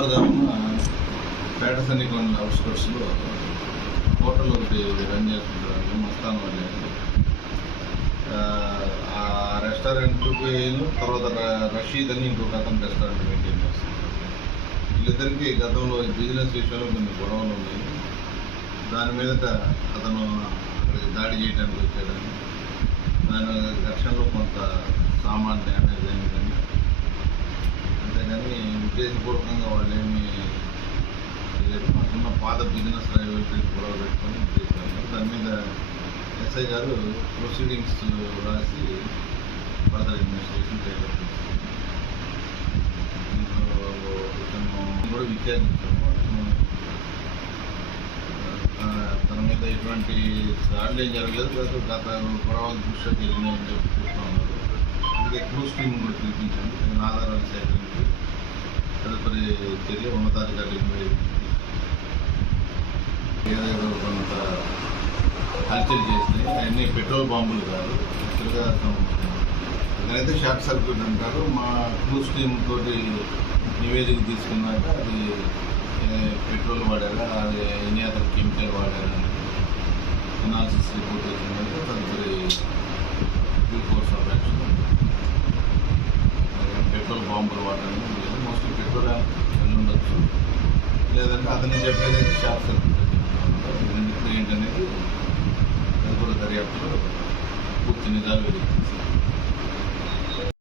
తెల్లవారుజామున పేట సన్నికొండ అవుట్స్కట్స్లో హోటల్ ఒకటి రన్ చేస్తుంటారు మస్తాన్ వాళ్ళు. ఆ, రెస్టారెంట్కి రెస్టారెంట్కి తర్వాత రషీద్ అని ఇంకొక అతను రెస్టారెంట్ మెయింటైన్ చేస్తారు వీళ్ళిద్దరికి గతంలో బిజినెస్ విషయంలో కొన్ని గొడవలు ఉన్నాయి. దాని మీదట అతను దాడి చేయడానికి వచ్చాడని దాని ఘర్షణలో కొంత ఉద్దేశపూర్వకంగా వాళ్ళేమి ఏమి మాకున్న పాత బిజినెస్ రైవల్టీ గొడవ పెట్టుకొని చేశారు. దాని మీద ఎస్ఐ గారు ప్రొసీడింగ్స్ రాసి ఫర్దర్ ఇన్వెస్టిగేషన్ చేయాలి కూడా విచారించాము తన మీద ఎటువంటి దాడులు ఏం జరగలేదు. కాదు గత గొడవలు దృష్ట్యా జరిగినాయని చెప్పి చెప్తా ఉన్నారు. అందుకే క్లూస్ టీమ్ కూడా పిలిపించాము తగిన తదుపరి చర్య ఉన్నతాధికారులు ఏదో కొంత హల్చల్ చేసినాయి అవన్నీ పెట్రోల్ బాంబులు కాదు యాక్చువల్గా అతనైతే షార్ట్ సర్క్యూట్ అంటారు. మా క్రూస్ టీమ్ తోటి నివేదిక తీసుకున్నాక అది పెట్రోల్ వాడారా అది ఎన్ని అతను కెమికల్ వాడారా అనాలిసిస్ రిపోర్ట్ వచ్చిందంటే తదుపరి due course of action petrol బాంబులు వాడడం మోస్ట్లీ పెట్రోల్ అతను చెప్పేది షార్ట్ సర్క్యూట్ ఏంటనేది అది కూడా దర్యాప్తులో పూర్తి నిజాలు వెలిగింది